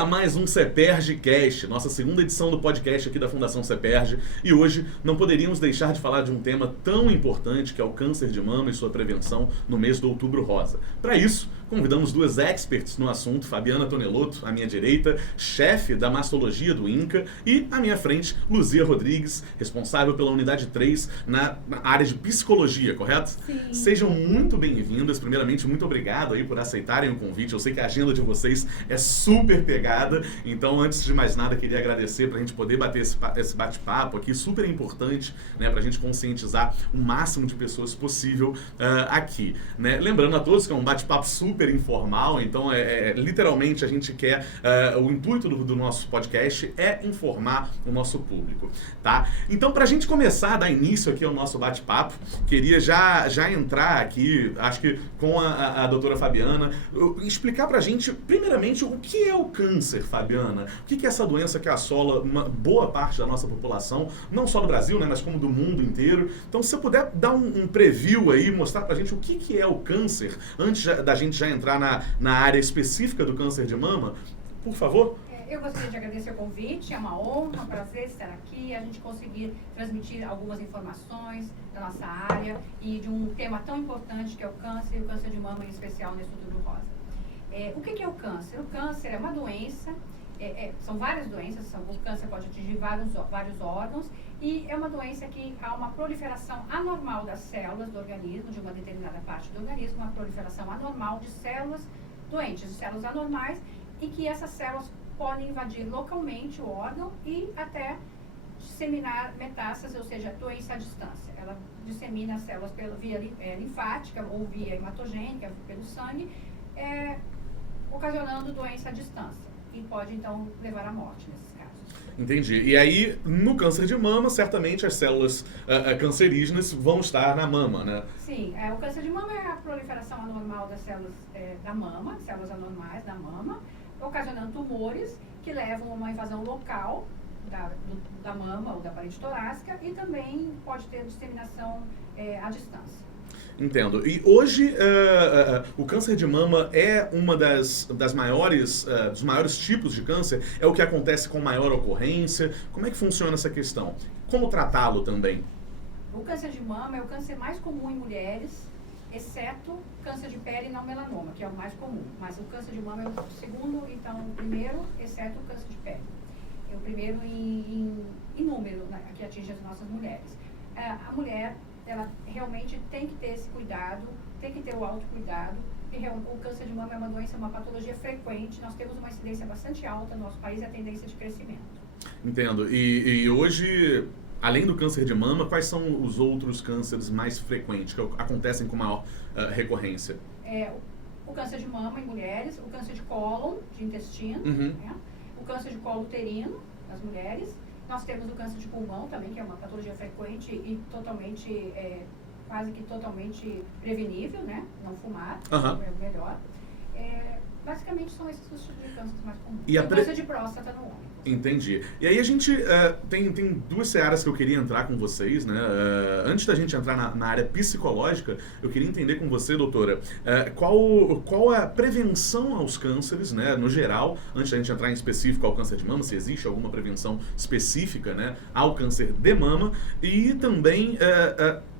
a mais um CEPERJ Cast, nossa segunda edição do podcast aqui da Fundação CEPERJ. E hoje não poderíamos deixar de falar de um tema tão importante que é o câncer de mama e sua prevenção no mês do Outubro Rosa. Para isso, convidamos duas experts no assunto, Fabiana Tonelotto, à minha direita, chefe da mastologia do INCA, e à minha frente, Luzia Rodrigues, responsável pela unidade 3 na área de psicologia, correto? Sim. Sejam muito bem-vindas. Primeiramente, muito obrigado aí por aceitarem o convite. Eu sei que a agenda de vocês é super pegada, então antes de mais nada, queria agradecer pra gente poder bater esse bate-papo aqui, super importante, né, pra gente conscientizar o máximo de pessoas possível aqui, né? Lembrando a todos que é um bate-papo super informal, então literalmente a gente quer, o intuito do nosso podcast é informar o nosso público, tá? Então, pra gente começar a dar início aqui ao nosso bate-papo, queria já entrar aqui, acho que com a doutora Fabiana, explicar pra gente, primeiramente, o que é o câncer, Fabiana? O que é essa doença que assola uma boa parte da nossa população, não só do Brasil, né, mas como do mundo inteiro. Então, se você puder dar um preview aí, mostrar pra gente o que é o câncer, antes da gente já entrar na área específica do câncer de mama, por favor. Eu gostaria de agradecer o convite, é uma honra, um prazer estar aqui, a gente conseguir transmitir algumas informações da nossa área e de um tema tão importante que é o câncer e o câncer de mama em especial nesse Outubro Rosa. O que é o câncer? O câncer é uma doença, são várias doenças, o câncer pode atingir vários órgãos e é uma doença que há uma proliferação anormal das células do organismo, de uma determinada parte do organismo, uma proliferação anormal de células doentes, de células anormais, e que essas células podem invadir localmente o órgão e até disseminar metástases, ou seja, doença à distância. Ela dissemina as células pela via linfática ou via hematogênica, pelo sangue, ocasionando doença à distância e pode então levar à morte nesses casos. Entendi. E aí, no câncer de mama, certamente as células cancerígenas vão estar na mama, né? Sim, o câncer de mama é a proliferação anormal das células da mama, células anormais da mama, ocasionando tumores que levam a uma invasão local da mama ou da parede torácica e também pode ter disseminação à distância. Entendo. E hoje o câncer de mama é uma das maiores, dos maiores tipos de câncer? É o que acontece com maior ocorrência? Como é que funciona essa questão? Como tratá-lo também? O câncer de mama é o câncer mais comum em mulheres, exceto câncer de pele e não melanoma, que é o mais comum. Mas o câncer de mama é o segundo, então o primeiro, exceto o câncer de pele. É o primeiro em número, né, que atinge as nossas mulheres. A mulher, ela realmente tem que ter esse cuidado, tem que ter o autocuidado. O câncer de mama é uma doença, uma patologia frequente. Nós temos uma incidência bastante alta no nosso país e a tendência de crescimento. Entendo. E hoje, além do câncer de mama, quais são os outros cânceres mais frequentes, que acontecem com maior recorrência? O câncer de mama em mulheres, o câncer de cólon, de intestino, né? O câncer de colo uterino nas mulheres. Nós temos o câncer de pulmão também, que é uma patologia frequente e totalmente, quase que totalmente prevenível, né? Não fumar, é o melhor. Basicamente são esses os tipos de cânceres mais comuns. E o câncer de próstata no homem. Entendi. E aí a gente tem duas searas que eu queria entrar com vocês, né? Antes da gente entrar na área psicológica, eu queria entender com você, doutora, qual é a prevenção aos cânceres, né? No geral, antes da gente entrar em específico ao câncer de mama, se existe alguma prevenção específica, né, ao câncer de mama, e também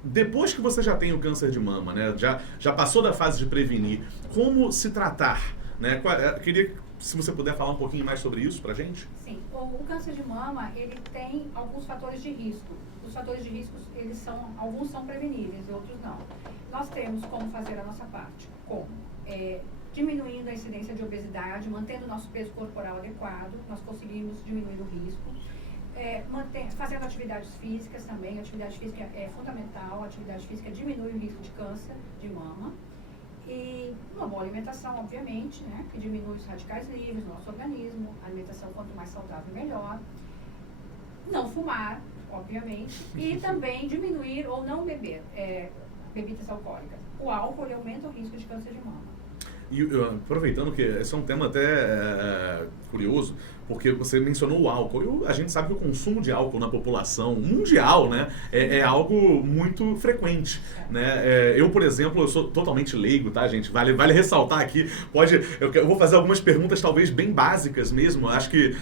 depois que você já tem o câncer de mama, né, já passou da fase de prevenir, como se tratar, né? Queria, se você puder falar um pouquinho mais sobre isso pra gente. Sim, o câncer de mama, ele tem alguns fatores de risco. Os fatores de risco, alguns são preveníveis e outros não. Nós temos como fazer a nossa parte, como diminuindo a incidência de obesidade, mantendo o nosso peso corporal adequado, nós conseguimos diminuir o risco. Fazendo atividades físicas também, a atividade física é fundamental, a atividade física diminui o risco de câncer de mama. E uma boa alimentação, obviamente, né, que diminui os radicais livres no nosso organismo. A alimentação, quanto mais saudável, melhor. Não fumar, obviamente. E também diminuir ou não beber bebidas alcoólicas. O álcool aumenta o risco de câncer de mama. E aproveitando que esse é um tema até curioso, porque você mencionou o álcool. A gente sabe que o consumo de álcool na população mundial, né, é algo muito frequente, né? Eu, por exemplo, eu sou totalmente leigo, tá, gente? Vale ressaltar aqui. Eu vou fazer algumas perguntas talvez bem básicas mesmo. Acho que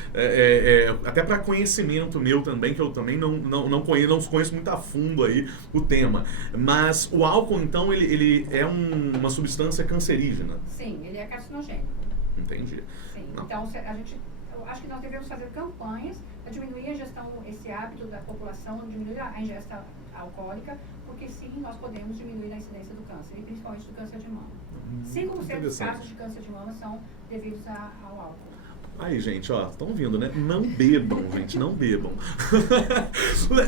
até para conhecimento meu também, que eu também não conheço muito a fundo aí o tema. Mas o álcool, então, ele é uma substância cancerígena? Sim, ele é carcinogênico. Entendi. Sim. Então, eu acho que nós devemos fazer campanhas para diminuir a ingestão, esse hábito da população, diminuir a ingesta alcoólica, porque sim, nós podemos diminuir a incidência do câncer, e principalmente do câncer de mama. 5% dos casos de câncer de mama são devidos ao álcool. Aí, gente, ó, estão vindo, né? Não bebam, gente, não bebam.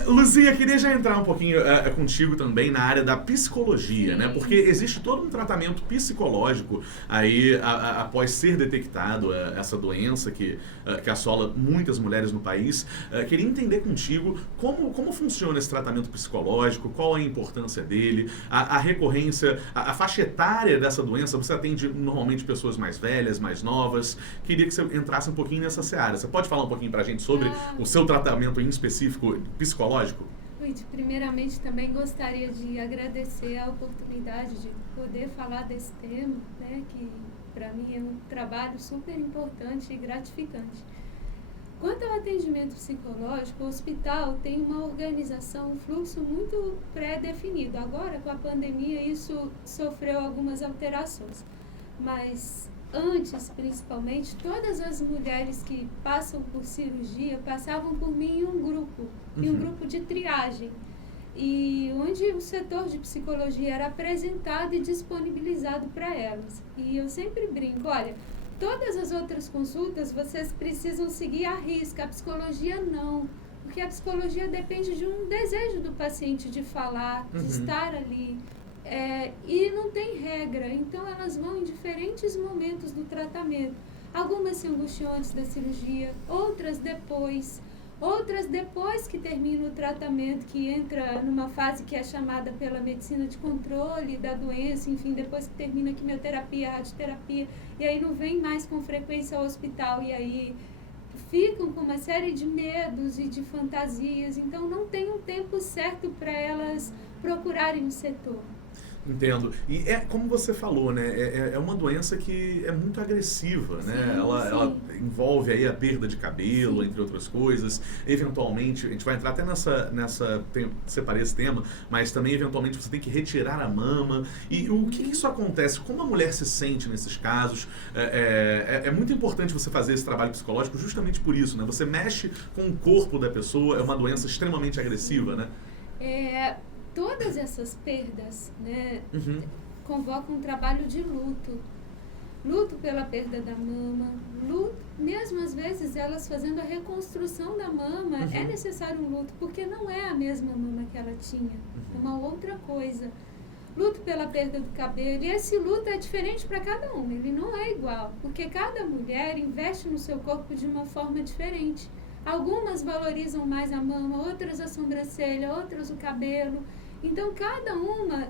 Luzia, queria já entrar um pouquinho contigo também na área da psicologia, né? Porque existe todo um tratamento psicológico aí após ser detectado essa doença que assola muitas mulheres no país. Queria entender contigo como funciona esse tratamento psicológico, qual a importância dele, a recorrência, a faixa etária dessa doença. Você atende normalmente pessoas mais velhas, mais novas. Queria que você entrasse um pouquinho nessa seara. Você pode falar um pouquinho pra gente sobre o seu tratamento em específico psicológico? Luiz, primeiramente também gostaria de agradecer a oportunidade de poder falar desse tema, né, que para mim é um trabalho super importante e gratificante. Quanto ao atendimento psicológico, o hospital tem uma organização, um fluxo muito pré-definido. Agora, com a pandemia, isso sofreu algumas alterações, mas antes, principalmente, todas as mulheres que passam por cirurgia passavam por mim em um grupo de triagem, e onde o setor de psicologia era apresentado e disponibilizado para elas. E eu sempre brinco, olha, todas as outras consultas vocês precisam seguir à risca, a psicologia não, porque a psicologia depende de um desejo do paciente de falar, de estar ali. E não tem regra, então elas vão em diferentes momentos do tratamento. Algumas se angustiam antes da cirurgia, outras depois que termina o tratamento, que entra numa fase que é chamada pela medicina de controle da doença, enfim, depois que termina a quimioterapia, a radioterapia, e aí não vem mais com frequência ao hospital, e aí ficam com uma série de medos e de fantasias, então não tem um tempo certo para elas procurarem o setor. Entendo. E como você falou, né? É uma doença que é muito agressiva, né? Sim, ela envolve aí a perda de cabelo, entre outras coisas. Eventualmente, a gente vai entrar até separei esse tema, mas também eventualmente você tem que retirar a mama. E o que isso acontece? Como a mulher se sente nesses casos? É muito importante você fazer esse trabalho psicológico justamente por isso, né? Você mexe com o corpo da pessoa, é uma doença extremamente agressiva, né? Todas essas perdas, né, convocam um trabalho de luto. Luto pela perda da mama, luto, mesmo às vezes elas fazendo a reconstrução da mama, é necessário um luto, porque não é a mesma mama que ela tinha, é uma outra coisa. Luto pela perda do cabelo, e esse luto é diferente para cada uma, ele não é igual, porque cada mulher investe no seu corpo de uma forma diferente. Algumas valorizam mais a mama, outras a sobrancelha, outras o cabelo. Então, cada uma,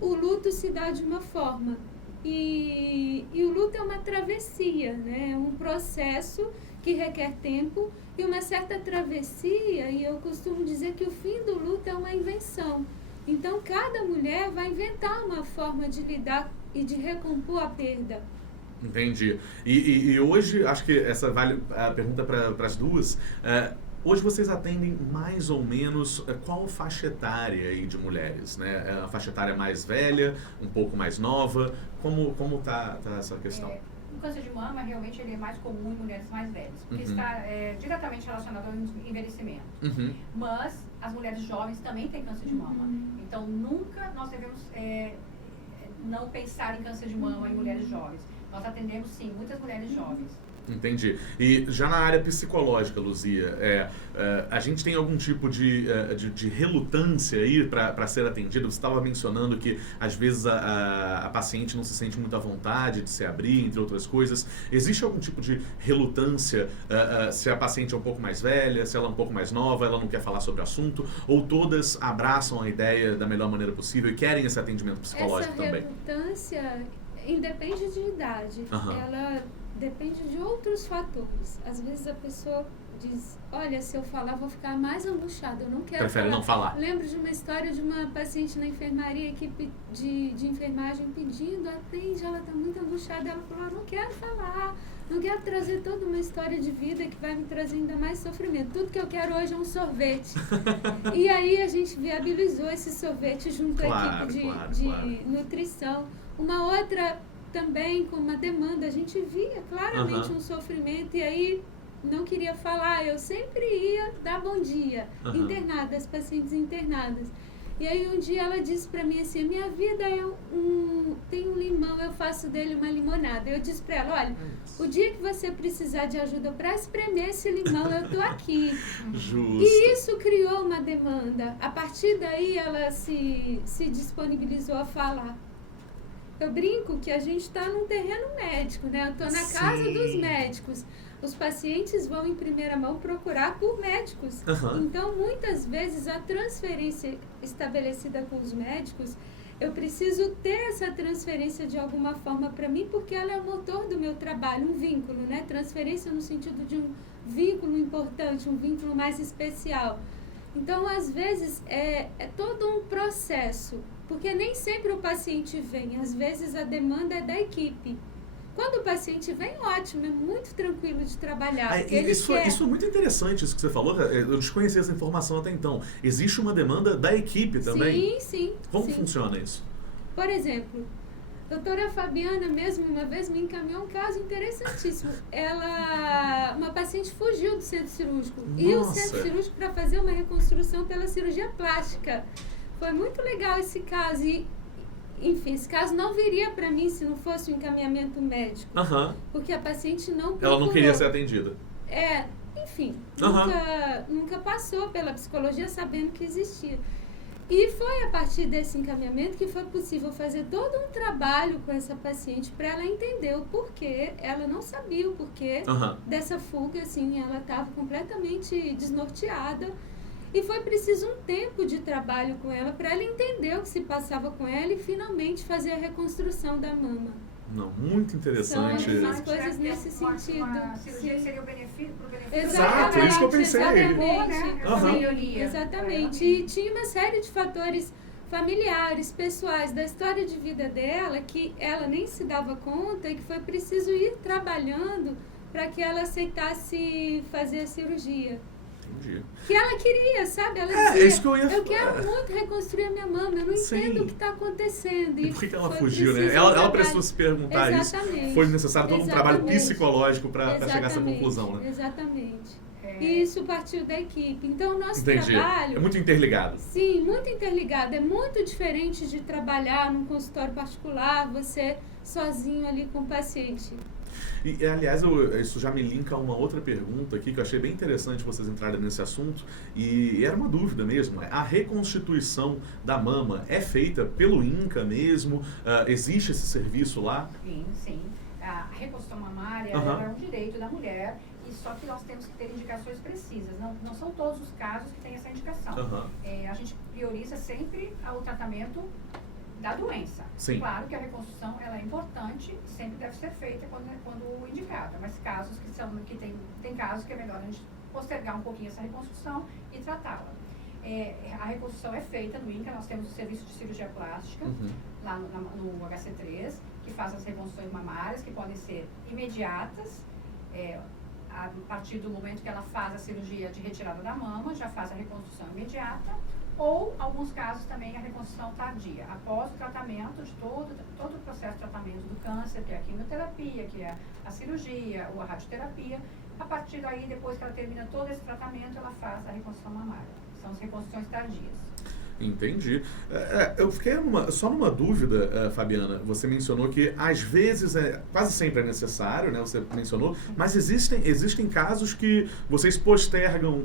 o luto se dá de uma forma. E o luto é uma travessia, né? É um processo que requer tempo e uma certa travessia. E eu costumo dizer que o fim do luto é uma invenção. Então, cada mulher vai inventar uma forma de lidar e de recompor a perda. Entendi. E hoje, acho que essa vale a pergunta para as duas. Hoje vocês atendem mais ou menos qual faixa etária aí de mulheres, né? A faixa etária mais velha, um pouco mais nova? Como tá essa questão? O câncer de mama, realmente, ele é mais comum em mulheres mais velhas, porque está diretamente relacionado ao envelhecimento. Mas as mulheres jovens também têm câncer de mama. Então, nunca nós devemos não pensar em câncer de mama em mulheres jovens. Nós atendemos, sim, muitas mulheres jovens. Entendi. E já na área psicológica, Luzia, a gente tem algum tipo de relutância aí para ser atendida? Você estava mencionando que às vezes a paciente não se sente muito à vontade de se abrir, entre outras coisas. Existe algum tipo de relutância se a paciente é um pouco mais velha, se ela é um pouco mais nova, ela não quer falar sobre o assunto? Ou todas abraçam a ideia da melhor maneira possível e querem esse atendimento psicológico também? Essa relutância independe de idade. Aham. Ela depende de outros fatores. Às vezes a pessoa diz, olha, se eu falar vou ficar mais angustiada, eu não quero Prefere falar. não falar. Lembro de uma história de uma paciente na enfermaria, equipe de enfermagem pedindo, atende, ela está muito angustiada, ela falou, não quero falar, não quero trazer toda uma história de vida que vai me trazer ainda mais sofrimento. Tudo que eu quero hoje é um sorvete. E aí a gente viabilizou esse sorvete junto à equipe de nutrição. Uma outra também com uma demanda, a gente via claramente um sofrimento e aí não queria falar, eu sempre ia dar bom dia, internada, as pacientes internadas. E aí um dia ela disse pra mim assim, minha vida tem um limão, eu faço dele uma limonada. Eu disse pra ela, olha, o dia que você precisar de ajuda pra espremer esse limão, eu tô aqui. Justo. E isso criou uma demanda. A partir daí ela se disponibilizou a falar. Eu brinco que a gente está num terreno médico, né? Eu estou na casa dos médicos. Os pacientes vão em primeira mão procurar por médicos. Então, muitas vezes, a transferência estabelecida com os médicos, eu preciso ter essa transferência de alguma forma para mim, porque ela é o motor do meu trabalho, um vínculo, né? Transferência no sentido de um vínculo importante, um vínculo mais especial. Então, às vezes, é todo um processo, porque nem sempre o paciente vem, às vezes a demanda é da equipe. Quando o paciente vem, ótimo, é muito tranquilo de trabalhar. Isso é muito interessante, isso que você falou, eu desconhecia essa informação até então. Existe uma demanda da equipe também? Sim. Como funciona isso? Por exemplo, a doutora Fabiana mesmo uma vez me encaminhou um caso interessantíssimo. Uma paciente fugiu do centro cirúrgico. E o centro cirúrgico para fazer uma reconstrução pela cirurgia plástica. Foi muito legal esse caso. E, enfim, esse caso não viria para mim se não fosse um encaminhamento médico. Porque a paciente não procurou. Ela não queria ser atendida. Enfim, nunca passou pela psicologia sabendo que existia. E foi a partir desse encaminhamento que foi possível fazer todo um trabalho com essa paciente para ela entender o porquê. Ela não sabia o porquê dessa fuga, assim, ela estava completamente desnorteada. E foi preciso um tempo de trabalho com ela para ela entender o que se passava com ela e finalmente fazer a reconstrução da mama. Não, muito interessante. São as coisas nesse sentido. Uma cirurgia seria o benefício para o benefício. Exato, é isso que eu pensei. Exatamente. Exatamente. E tinha uma série de fatores familiares, pessoais, da história de vida dela, que ela nem se dava conta e que foi preciso ir trabalhando para que ela aceitasse fazer a cirurgia. Entendi. Que ela queria, sabe? Ela dizia, é isso que eu quero muito reconstruir a minha mama, eu não entendo o que está acontecendo. E por que ela fugiu, né? Ela precisou se perguntar isso. Foi necessário todo um trabalho psicológico para chegar a essa conclusão, né? Exatamente. E isso partiu da equipe. Então, o nosso Entendi. trabalho... É muito interligado. Sim, muito interligado. É muito diferente de trabalhar num consultório particular, você sozinho ali com o paciente. E, aliás, isso já me linka a uma outra pergunta aqui, que eu achei bem interessante vocês entrarem nesse assunto, e era uma dúvida mesmo. A reconstituição da mama é feita pelo INCA mesmo? Existe esse serviço lá? Sim. A reconstrução mamária é um direito da mulher, e só que nós temos que ter indicações precisas. Não são todos os casos que têm essa indicação. A gente prioriza sempre o tratamento da doença. Sim. Claro que a reconstrução ela é importante, sempre deve ser feita quando indicada, mas casos tem casos que é melhor a gente postergar um pouquinho essa reconstrução e tratá-la. A reconstrução é feita no INCA, nós temos o serviço de cirurgia plástica, lá no HC3, que faz as reconstruções mamárias, que podem ser imediatas, a partir do momento que ela faz a cirurgia de retirada da mama, já faz a reconstrução imediata, ou, alguns casos, também a reconstrução tardia, após o tratamento de todo o processo de tratamento do câncer, que é a quimioterapia, que é a cirurgia ou a radioterapia. A partir daí, depois que ela termina todo esse tratamento, ela faz a reconstrução mamária. São as reconstruções tardias. Entendi. Eu fiquei só numa dúvida, Fabiana. Você mencionou que às vezes, quase sempre é necessário, né? Você mencionou, mas existem casos que vocês postergam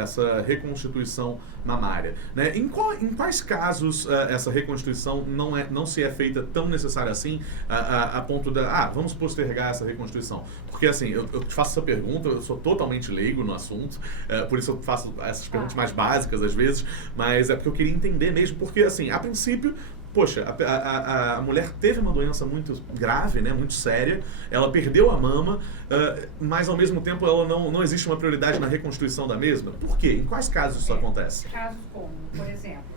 essa reconstituição mamária, né? Em quais casos essa reconstituição não se é feita tão necessária assim, a ponto vamos postergar essa reconstituição? Porque assim, eu te faço essa pergunta, eu sou totalmente leigo no assunto, por isso eu faço essas perguntas mais básicas às vezes, mas é porque eu queria entender mesmo, porque assim, a princípio, poxa, a mulher teve uma doença muito grave, né, muito séria, ela perdeu a mama, mas ao mesmo tempo ela não existe uma prioridade na reconstituição da mesma? Por quê? Em quais casos isso acontece? Casos como, por exemplo,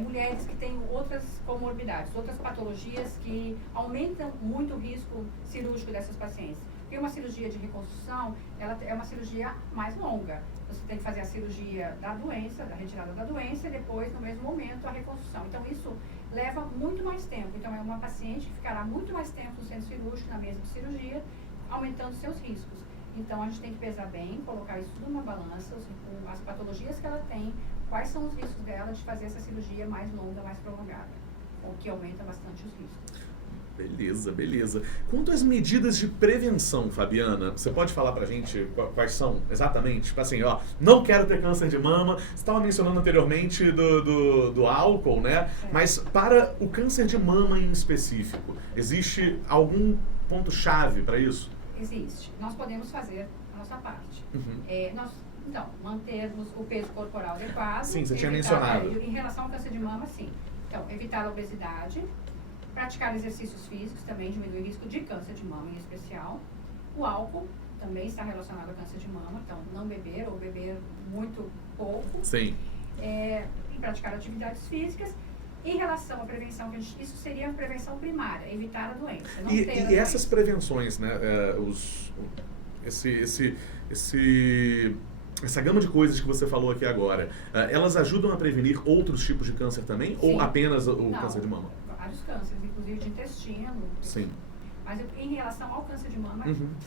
mulheres que têm outras comorbidades, outras patologias que aumentam muito o risco cirúrgico dessas pacientes. Porque uma cirurgia de reconstrução, ela é uma cirurgia mais longa. Você tem que fazer a cirurgia da doença, da retirada da doença, e depois, no mesmo momento, a reconstrução. Então, isso leva muito mais tempo. Então, é uma paciente que ficará muito mais tempo no centro cirúrgico, na mesa de cirurgia, aumentando seus riscos. Então, a gente tem que pesar bem, colocar isso tudo numa balança, as patologias que ela tem, quais são os riscos dela de fazer essa cirurgia mais longa, mais prolongada, o que aumenta bastante os riscos. Beleza, beleza. Quanto às medidas de prevenção, Fabiana, você pode falar pra gente quais são exatamente? Tipo assim, ó, não quero ter câncer de mama. Você estava mencionando anteriormente do álcool, né? Mas para o câncer de mama em específico, existe algum ponto-chave para isso? Existe. Nós podemos fazer a nossa parte. Então, mantermos o peso corporal adequado. Sim, você tinha mencionado. Em relação ao câncer de mama, sim. Então, evitar a obesidade. Praticar exercícios físicos também diminui o risco de câncer de mama em especial. O álcool também está relacionado ao câncer de mama, então não beber ou beber muito pouco. Sim. E praticar atividades físicas. Em relação à prevenção, isso seria a prevenção primária, evitar a doença. Não ter a doença. Essas prevenções, né, essa gama de coisas que você falou aqui agora, elas ajudam a prevenir outros tipos de câncer também? Sim. Ou apenas o câncer de mama? Vários cânceres, inclusive de intestino. Sim. Mas em relação ao câncer de mama,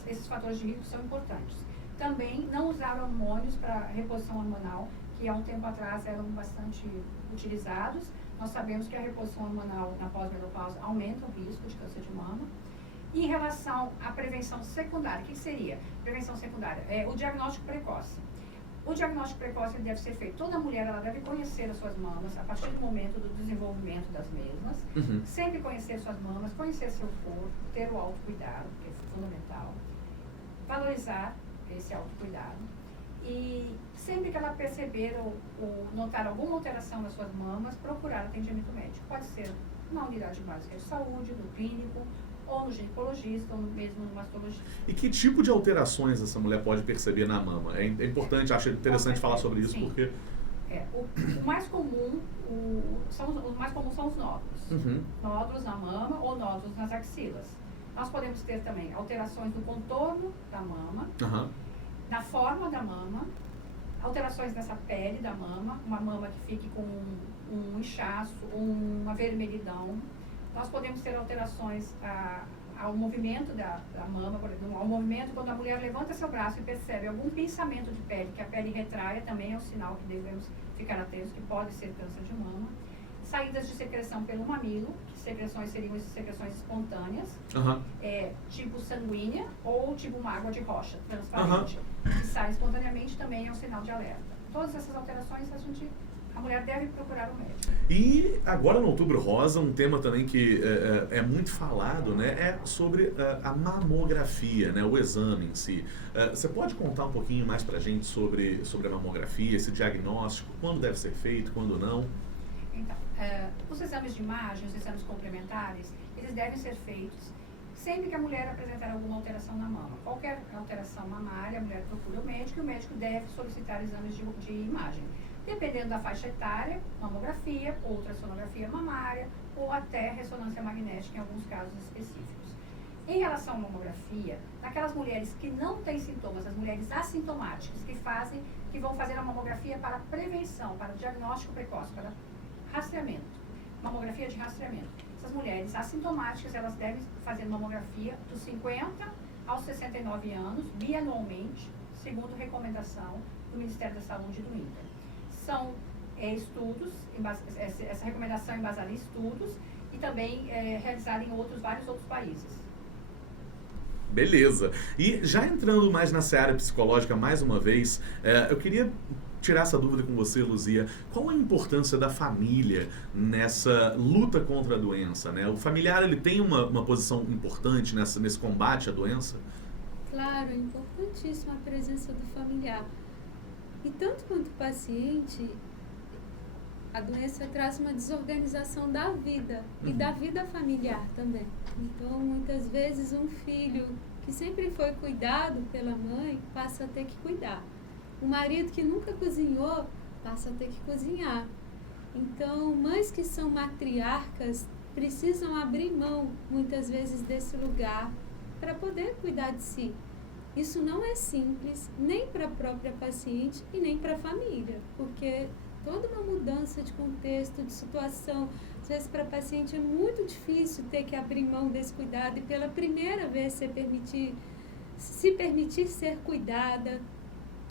esses fatores de risco são importantes. Também não usar hormônios para reposição hormonal, que há um tempo atrás eram bastante utilizados. Nós sabemos que a reposição hormonal na pós-menopausa aumenta o risco de câncer de mama. E em relação à prevenção secundária, o que seria? Prevenção secundária é o diagnóstico precoce. O diagnóstico precoce deve ser feito. Toda mulher ela deve conhecer as suas mamas a partir do momento do desenvolvimento das mesmas. Sempre conhecer suas mamas, conhecer seu corpo, ter o autocuidado, que é fundamental. Valorizar esse autocuidado. E sempre que ela perceber ou notar alguma alteração nas suas mamas, procurar atendimento médico. Pode ser na unidade básica de saúde, no clínico, ou no ginecologista, ou mesmo no mastologista. E que tipo de alterações essa mulher pode perceber na mama? É importante, acho interessante falar sobre isso, porque... O mais comum, os mais comuns são os nódulos. Nódulos na mama ou nódulos nas axilas. Nós podemos ter também alterações no contorno da mama, na forma da mama, alterações nessa pele da mama, uma mama que fique com um inchaço, uma vermelhidão. Nós podemos ter alterações ao movimento da mama, por exemplo, ao movimento quando a mulher levanta seu braço e percebe algum pinçamento de pele, que a pele retraia, também é um sinal que devemos ficar atentos, que pode ser câncer de mama. Saídas de secreção pelo mamilo, que secreções seriam secreções espontâneas, tipo sanguínea ou tipo uma água de rocha transparente, que sai espontaneamente, também é um sinal de alerta. Todas essas alterações a mulher deve procurar o médico. E agora no Outubro Rosa, um tema também que é muito falado, né, é sobre a mamografia, né, o exame em si. Você pode contar um pouquinho mais pra gente sobre a mamografia, esse diagnóstico, quando deve ser feito, quando não? Então, os exames de imagem, os exames complementares, eles devem ser feitos sempre que a mulher apresentar alguma alteração na mama. Qualquer alteração mamária, a mulher procura o médico e o médico deve solicitar exames de imagem. Dependendo da faixa etária, mamografia, ultrassonografia mamária ou até ressonância magnética em alguns casos específicos. Em relação à mamografia, naquelas mulheres que não têm sintomas, as mulheres assintomáticas que vão fazer a mamografia para prevenção, para diagnóstico precoce, para rastreamento, mamografia de rastreamento. Essas mulheres assintomáticas, elas devem fazer mamografia dos 50 aos 69 anos, bianualmente, segundo recomendação do Ministério da Saúde e do INCA. São estudos, essa recomendação é embasada em estudos e também realizada em vários outros países. Beleza. E já entrando mais na seara psicológica mais uma vez, eu queria tirar essa dúvida com você, Luzia. Qual a importância da família nessa luta contra a doença, né? O familiar, ele tem uma posição importante nesse combate à doença? Claro, é importantíssima a presença do familiar. E tanto quanto o paciente, a doença traz uma desorganização da vida e da vida familiar também. Então, muitas vezes, um filho que sempre foi cuidado pela mãe passa a ter que cuidar. O marido que nunca cozinhou passa a ter que cozinhar. Então, mães que são matriarcas precisam abrir mão, muitas vezes, desse lugar para poder cuidar de si. Isso não é simples, nem para a própria paciente e nem para a família, porque toda uma mudança de contexto, de situação, às vezes para a paciente é muito difícil ter que abrir mão desse cuidado e pela primeira vez se permitir ser cuidada.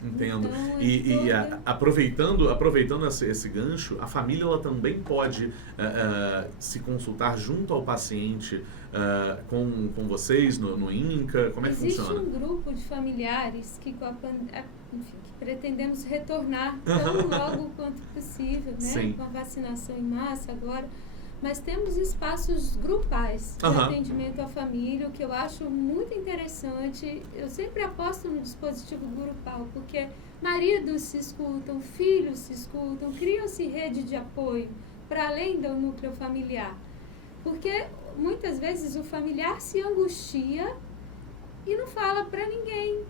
Entendo. Então, Aproveitando esse gancho, a família ela também pode se consultar junto ao paciente com vocês no INCA? Como é que funciona? Existe um grupo de familiares que, enfim, que pretendemos retornar tão logo quanto possível, né? Sim. Com a vacinação em massa agora. Mas temos espaços grupais de atendimento à família, o que eu acho muito interessante. Eu sempre aposto no dispositivo grupal, porque maridos se escutam, filhos se escutam, criam-se rede de apoio para além do núcleo familiar. Porque muitas vezes o familiar se angustia e não fala para ninguém,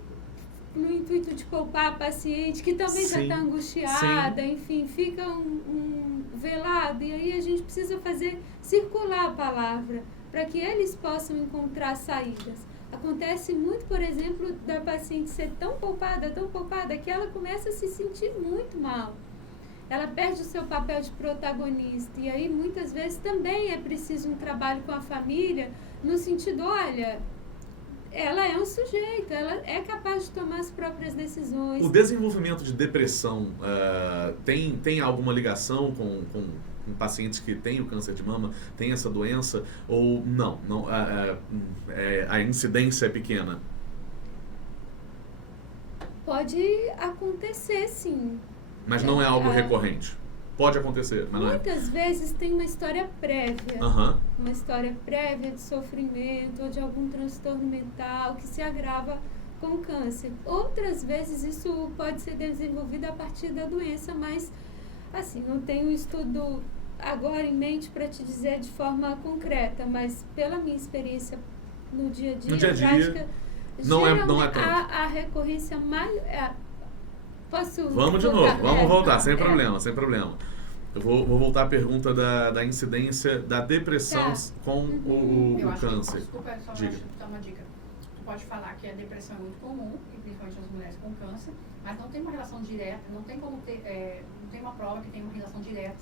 no intuito de poupar a paciente, que também já está angustiada, enfim, fica um velado, e aí a gente precisa fazer circular a palavra para que eles possam encontrar saídas. Acontece muito, por exemplo, da paciente ser tão poupada, que ela começa a se sentir muito mal. Ela perde o seu papel de protagonista, e aí muitas vezes também é preciso um trabalho com a família, no sentido, olha, ela é um sujeito, ela é capaz de tomar as próprias decisões. O desenvolvimento de depressão tem alguma ligação com pacientes que têm o câncer de mama, têm essa doença, ou não a incidência é pequena? Pode acontecer, sim. Mas não é algo recorrente? Pode acontecer, mas não é. Muitas vezes tem uma história prévia, uma história prévia de sofrimento ou de algum transtorno mental que se agrava com o câncer. Outras vezes isso pode ser desenvolvido a partir da doença, mas assim, não tenho um estudo agora em mente para te dizer de forma concreta, mas pela minha experiência no dia a dia, prática, não é tanto. A recorrência mais... Vamos de novo, vamos voltar, sem problema. Eu vou voltar à pergunta da incidência da depressão com o câncer. Desculpa, só dar uma dica. Tu pode falar que a depressão é muito comum, e principalmente nas mulheres com câncer, mas não tem uma relação direta, não tem como ter, não tem uma prova que tenha uma relação direta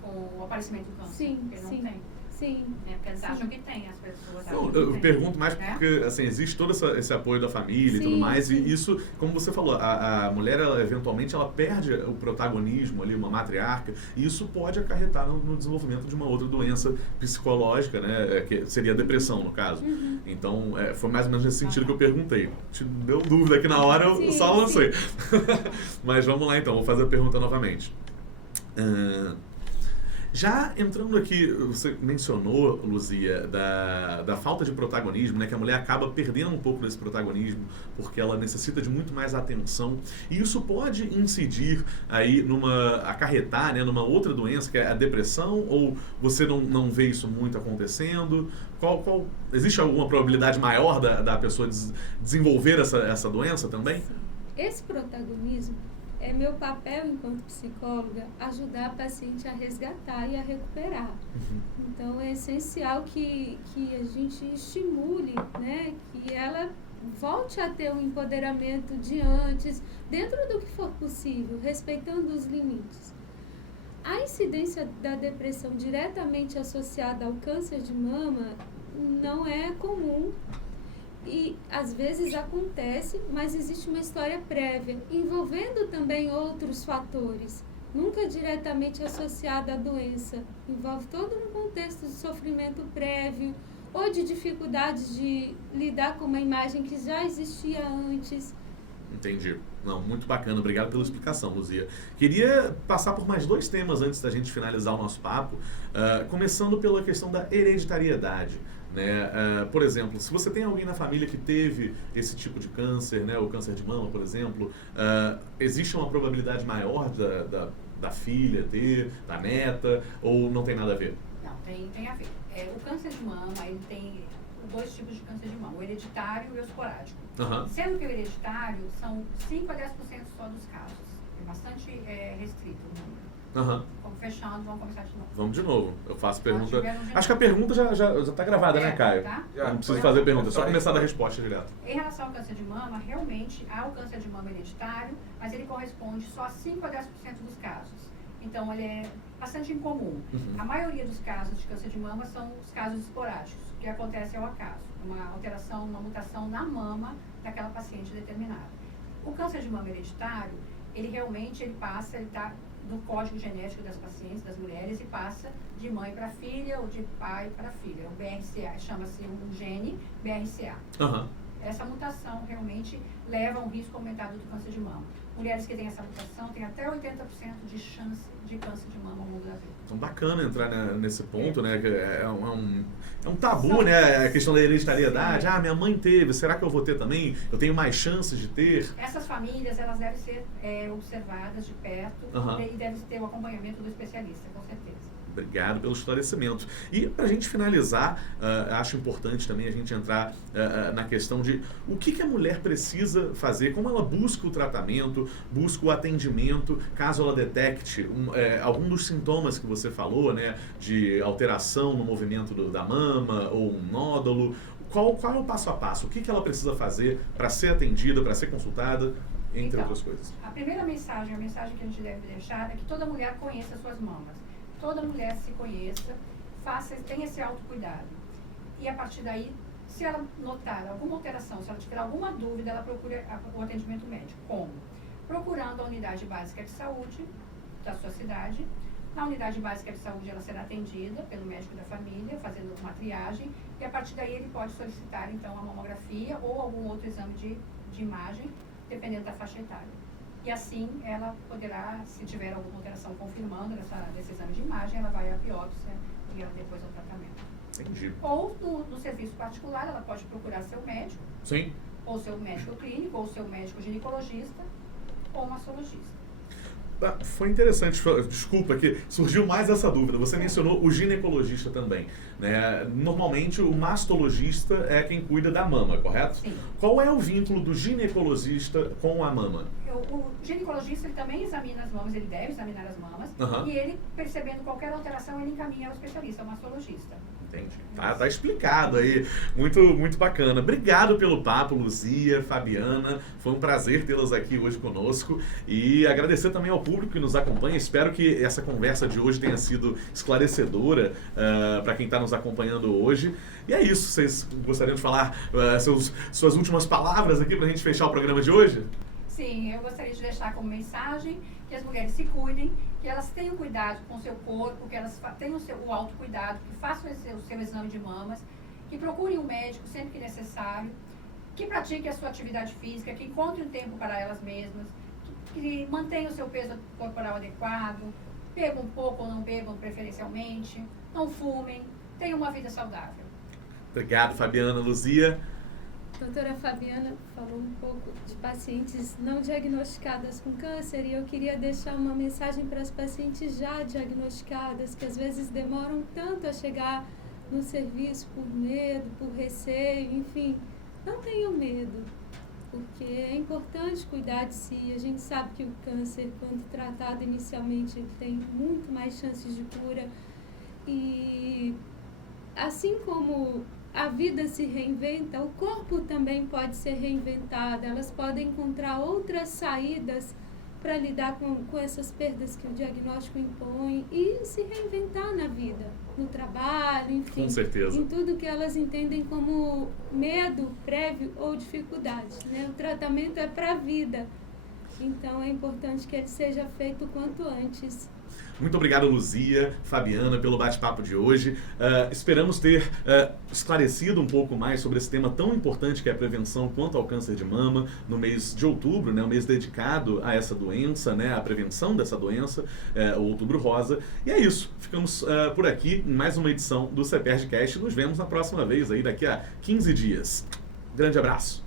com o aparecimento do câncer. Sim, porque não tem. Sim. Porque eles acham que tem, as pessoas acham que tem. Eu pergunto mais porque assim, existe todo esse apoio da família e tudo mais, e isso, como você falou, a mulher, ela, eventualmente, ela perde o protagonismo ali, uma matriarca, e isso pode acarretar no desenvolvimento de uma outra doença psicológica, né, que seria a depressão, no caso. Então, foi mais ou menos nesse sentido que eu perguntei. Te deu dúvida aqui na hora, eu só lancei. Mas vamos lá, então, vou fazer a pergunta novamente. Já entrando aqui, você mencionou, Luzia, da falta de protagonismo, né, que a mulher acaba perdendo um pouco desse protagonismo porque ela necessita de muito mais atenção, e isso pode incidir aí acarretar, né, numa outra doença, que é a depressão, ou você não vê isso muito acontecendo? Existe alguma probabilidade maior da pessoa desenvolver essa doença também? Esse protagonismo é meu papel enquanto psicóloga ajudar a paciente a resgatar e a recuperar. Então é essencial que a gente estimule, né, que ela volte a ter um empoderamento de antes, dentro do que for possível, respeitando os limites. A incidência da depressão diretamente associada ao câncer de mama não é comum. E às vezes acontece, mas existe uma história prévia, envolvendo também outros fatores, nunca diretamente associada à doença. Envolve todo um contexto de sofrimento prévio ou de dificuldades de lidar com uma imagem que já existia antes. Entendi. Não, muito bacana. Obrigado pela explicação, Luzia. Queria passar por mais 2 temas antes da gente finalizar o nosso papo, começando pela questão da hereditariedade. Né? Por exemplo, se você tem alguém na família que teve esse tipo de câncer, né, o câncer de mama, por exemplo, existe uma probabilidade maior da filha ter, da neta, ou não tem nada a ver? Não, tem a ver. O câncer de mama, ele tem 2 tipos de câncer de mama, o hereditário e o esporádico. Sendo que o hereditário são 5 a 10% só dos casos. É bastante restrito o número. Vamos fechando, vamos começar de novo. Vamos de novo. Eu faço pergunta. Acho que a pergunta já está gravada, né, Caio? Tá? Não preciso fazer pergunta, é só começar da resposta direto. Em relação ao câncer de mama, realmente há o câncer de mama hereditário, mas ele corresponde só a 5 a 10% dos casos. Então, ele é bastante incomum. A maioria dos casos de câncer de mama são os casos esporádicos, que acontece ao acaso. Uma alteração, uma mutação na mama daquela paciente determinada. O câncer de mama hereditário, ele realmente ele está no código genético das pacientes, das mulheres, e passa de mãe para filha ou de pai para filha. O BRCA, chama-se um gene BRCA. Essa mutação realmente leva a um risco aumentado do câncer de mama. Mulheres que têm essa mutação têm até 80% de chance de câncer de mama ao longo da vida. Então, bacana entrar nesse ponto, né? É um tabu, né? A questão da hereditariedade. Minha mãe teve, será que eu vou ter também? Eu tenho mais chances de ter? Essas famílias, elas devem ser observadas de perto e devem ter o acompanhamento do especialista, com certeza. Obrigado pelo esclarecimento. E para a gente finalizar, acho importante também a gente entrar na questão de o que a mulher precisa fazer, como ela busca o tratamento, busca o atendimento, caso ela detecte algum dos sintomas que você falou, né, de alteração no movimento da mama ou um nódulo. Qual é o passo a passo? O que ela precisa fazer para ser atendida, para ser consultada, entre outras coisas? A primeira mensagem, a mensagem que a gente deve deixar é que toda mulher conheça suas mamas. Toda mulher se conheça, tenha esse autocuidado. E a partir daí, se ela notar alguma alteração, se ela tiver alguma dúvida, ela procura o atendimento médico. Como? Procurando a unidade básica de saúde da sua cidade. Na unidade básica de saúde, ela será atendida pelo médico da família, fazendo uma triagem. E a partir daí, ele pode solicitar, então, a mamografia ou algum outro exame de imagem, dependendo da faixa etária. E assim, ela poderá, se tiver alguma alteração confirmando desse exame de imagem, ela vai à biópsia e depois ao tratamento. Entendi. Ou no serviço particular, ela pode procurar seu médico. Sim. Ou seu médico clínico, ou seu médico ginecologista, ou mastologista. Foi interessante, desculpa que surgiu mais essa dúvida. Você mencionou o ginecologista também, né? Normalmente o mastologista é quem cuida da mama, correto? Sim. Qual é o vínculo do ginecologista com a mama? O ginecologista ele também examina as mamas, ele deve examinar as mamas, e ele, percebendo qualquer alteração, ele encaminha ao especialista, ao mastologista. Entendi. Tá explicado aí. Muito, muito bacana. Obrigado pelo papo, Luzia, Fabiana. Foi um prazer tê-las aqui hoje conosco. E agradecer também ao público que nos acompanha. Espero que essa conversa de hoje tenha sido esclarecedora para quem está nos acompanhando hoje. E é isso. Vocês gostariam de falar suas últimas palavras aqui para a gente fechar o programa de hoje? Sim, eu gostaria de deixar como mensagem que as mulheres se cuidem, que elas tenham cuidado com o seu corpo, que elas tenham o autocuidado, que façam o seu exame de mamas, que procurem um médico sempre que necessário, que pratiquem a sua atividade física, que encontrem um tempo para elas mesmas, que mantenham o seu peso corporal adequado, bebam pouco ou não bebam preferencialmente, não fumem, tenham uma vida saudável. Obrigado, Fabiana. Luzia? Doutora Fabiana falou um pouco de pacientes não diagnosticadas com câncer e eu queria deixar uma mensagem para as pacientes já diagnosticadas, que às vezes demoram tanto a chegar no serviço por medo, por receio, enfim. Não tenham medo, porque é importante cuidar de si. A gente sabe que o câncer, quando tratado inicialmente, tem muito mais chances de cura. E assim como a vida se reinventa, o corpo também pode ser reinventado. Elas podem encontrar outras saídas para lidar com essas perdas que o diagnóstico impõe e se reinventar na vida, no trabalho, enfim. Com certeza. Em tudo que elas entendem como medo prévio ou dificuldade, né? O tratamento é para a vida, então é importante que ele seja feito o quanto antes. Muito obrigado, Luzia, Fabiana, pelo bate-papo de hoje. Esperamos ter esclarecido um pouco mais sobre esse tema tão importante que é a prevenção quanto ao câncer de mama no mês de outubro, né, um mês dedicado a essa doença, né, a prevenção dessa doença, o Outubro Rosa. E é isso, ficamos por aqui em mais uma edição do CEPERJCast. Nos vemos na próxima vez, aí daqui a 15 dias. Grande abraço!